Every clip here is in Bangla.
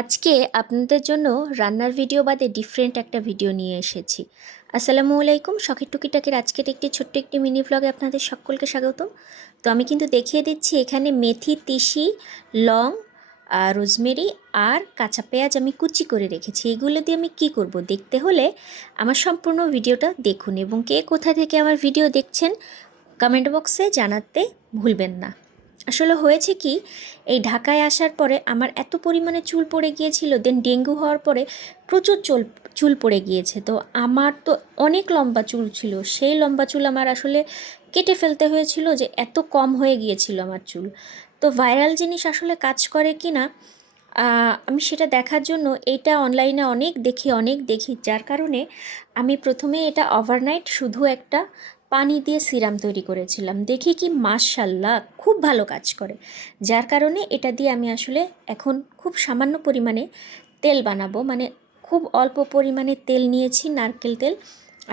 আজকে আপনাদের জন্য রান্নার ভিডিও বাদে ডিফারেন্ট একটা ভিডিও নিয়ে এসেছি। আসসালামু আলাইকুম, শখের টুকিটাকির আজকের ছোট্ট একটি মিনি ভ্লগে আপনাদের সকলকে স্বাগতম। তো আমি কিন্তু দেখিয়ে দিচ্ছি এখানে মেথি, তিসি, লং, রোজমেরি আর কাঁচা পেঁয়াজ আমি কুচি করে রেখেছি। এগুলো দিয়ে আমি কি করব দেখতে হলে আমার সম্পূর্ণ ভিডিওটা দেখুন, এবং কে কোথা থেকে আমার ভিডিও দেখছেন কমেন্ট বক্সে জানাতে ভুলবেন না। আসলে হয়েছে কি, এই ঢাকায় আসার পরে আমার এত পরিমাণে চুল পড়ে গিয়েছিল, দেন ডেঙ্গু হওয়ার পরে প্রচুর চুল পড়ে গিয়েছে। তো আমার তো অনেক লম্বা চুল ছিল, সেই লম্বা চুল আমার আসলে কেটে ফেলতে হয়েছিল, যে এত কম হয়ে গিয়েছিল আমার চুল। তো ভাইরাল জিনিস আসলে কাজ করে কি না আমি সেটা দেখার জন্য এটা অনলাইনে অনেক দেখি, যার কারণে আমি প্রথমে এটা ওভারনাইট শুধু একটা পানি দিয়ে সিরাম তৈরি করেছিলাম। দেখি কি মাশাল্লাহ খুব ভালো কাজ করে, যার কারণে এটা দিয়ে আমি আসলে এখন খুব সামান্য পরিমাণে তেল বানাবো, মানে খুব অল্প পরিমাণে তেল নিয়েছি, নারকেল তেল।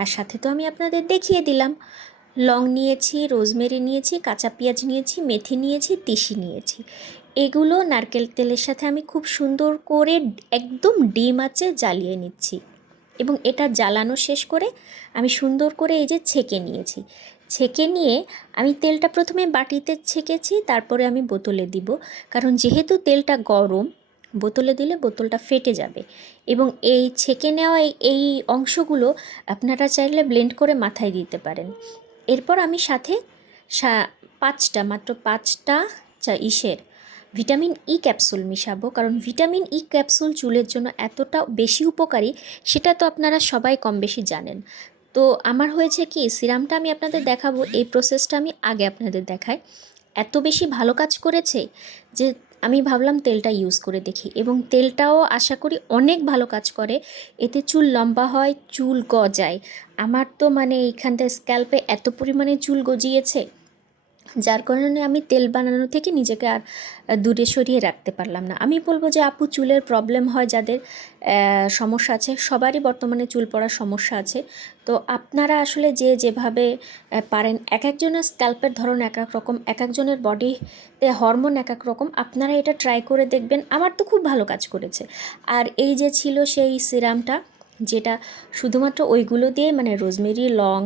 আর সাথে তো আমি আপনাদের দেখিয়ে দিলাম, লং নিয়েছি, রোজমেরি নিয়েছি, কাঁচা পেঁয়াজ নিয়েছি, মেথি নিয়েছি, তিসি নিয়েছি। এগুলো নারকেল তেলের সাথে আমি খুব সুন্দর করে একদম ডিম আঁচে জ্বালিয়ে নিচ্ছি, এবং এটা জ্বালানো শেষ করে আমি সুন্দর করে এই যে ছেঁকে নিয়েছি। ছেঁকে নিয়ে আমি তেলটা প্রথমে বাটিতে ছেঁকেছি, তারপরে আমি বোতলে দিব, কারণ যেহেতু তেলটা গরম, বোতলে দিলে বোতলটা ফেটে যাবে। এবং এই ছেঁকে নেওয়া এই অংশগুলো আপনারা চাইলে ব্লেন্ড করে মাথায় দিতে পারেন। এরপর আমি সাথে মাত্র পাঁচটা ভিটামিন ই ক্যাপসুল মিশাবো, কারণ ভিটামিন ই ক্যাপসুল চুলের জন্য এতটা বেশি উপকারী সেটা তো আপনারা সবাই কম বেশি জানেন। তো আমার হয়েছে কি, সিরামটা আমি আপনাদের দেখাবো, এই প্রসেসটা আমি আগে আপনাদের দেখাই। এত বেশি ভালো কাজ করেছে যে আমি ভাবলাম তেলটা ইউজ করে দেখি, এবং তেলটাও আশা করি অনেক ভালো কাজ করে। এতে চুল লম্বা হয়, চুল গজায়। আমার তো মানে এইখান থেকে স্ক্যাল্পে এত পরিমাণে চুল গজিয়েছে, যার কারণে আমি তেল বানানো থেকে নিজেকে আর দূরে সরিয়ে রাখতে পারলাম না। আমি বলবো যে আপু, চুলের প্রবলেম হয় যাদের, সমস্যা আছে, সবারই বর্তমানে চুল পড়ার সমস্যা আছে। তো আপনারা আসলে যেভাবে পারেন, এক একজনের স্ক্যাল্পের ধরন এক এক রকম, এক একজনের বডিতে হরমোন এক এক রকম, আপনারা এটা ট্রাই করে দেখবেন। আমার তো খুব ভালো কাজ করেছে। আর এই যে ছিল সেই সিরামটা, যেটা শুধুমাত্র ওইগুলো দিয়ে, মানে রোজমেরি, লং,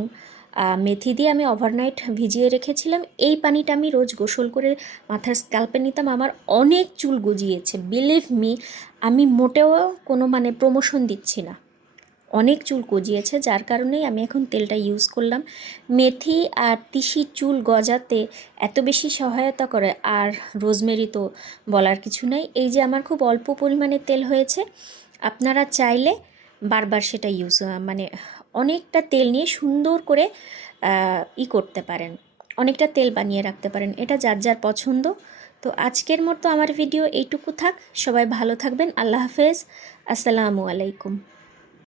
মেথি দিয়ে আমি ওভারনাইট ভিজিয়ে রেখেছিলাম। এই পানিটা আমি রোজ গোসল করে মাথার স্ক্যাল্পে নিতাম, আমার অনেক চুল গজিয়েছে, বিলিভ মি। আমি মোটেও কোনো মানে প্রমোশন দিচ্ছি না, অনেক চুল গজিয়েছে, যার কারণেই আমি এখন তেলটা ইউজ করলাম। মেথি আর তিসি চুল গজাতে এত বেশি সহায়তা করে, আর রোজমেরি তো বলার কিছু নেই। এই যে আমার খুব অল্প পরিমাণে তেল হয়েছে, আপনারা চাইলে বারবার সেটা মানে অনেকটা তেল নিয়ে সুন্দর করে করতে পারেন, অনেকটা তেল বানিয়ে রাখতে পারেন। এটা যার যার পছন্দ। তো আজকের মতো আমার ভিডিও এইটুকু থাক। সবাই ভালো থাকবেন। আল্লাহ হাফেজ। আসসালামু আলাইকুম।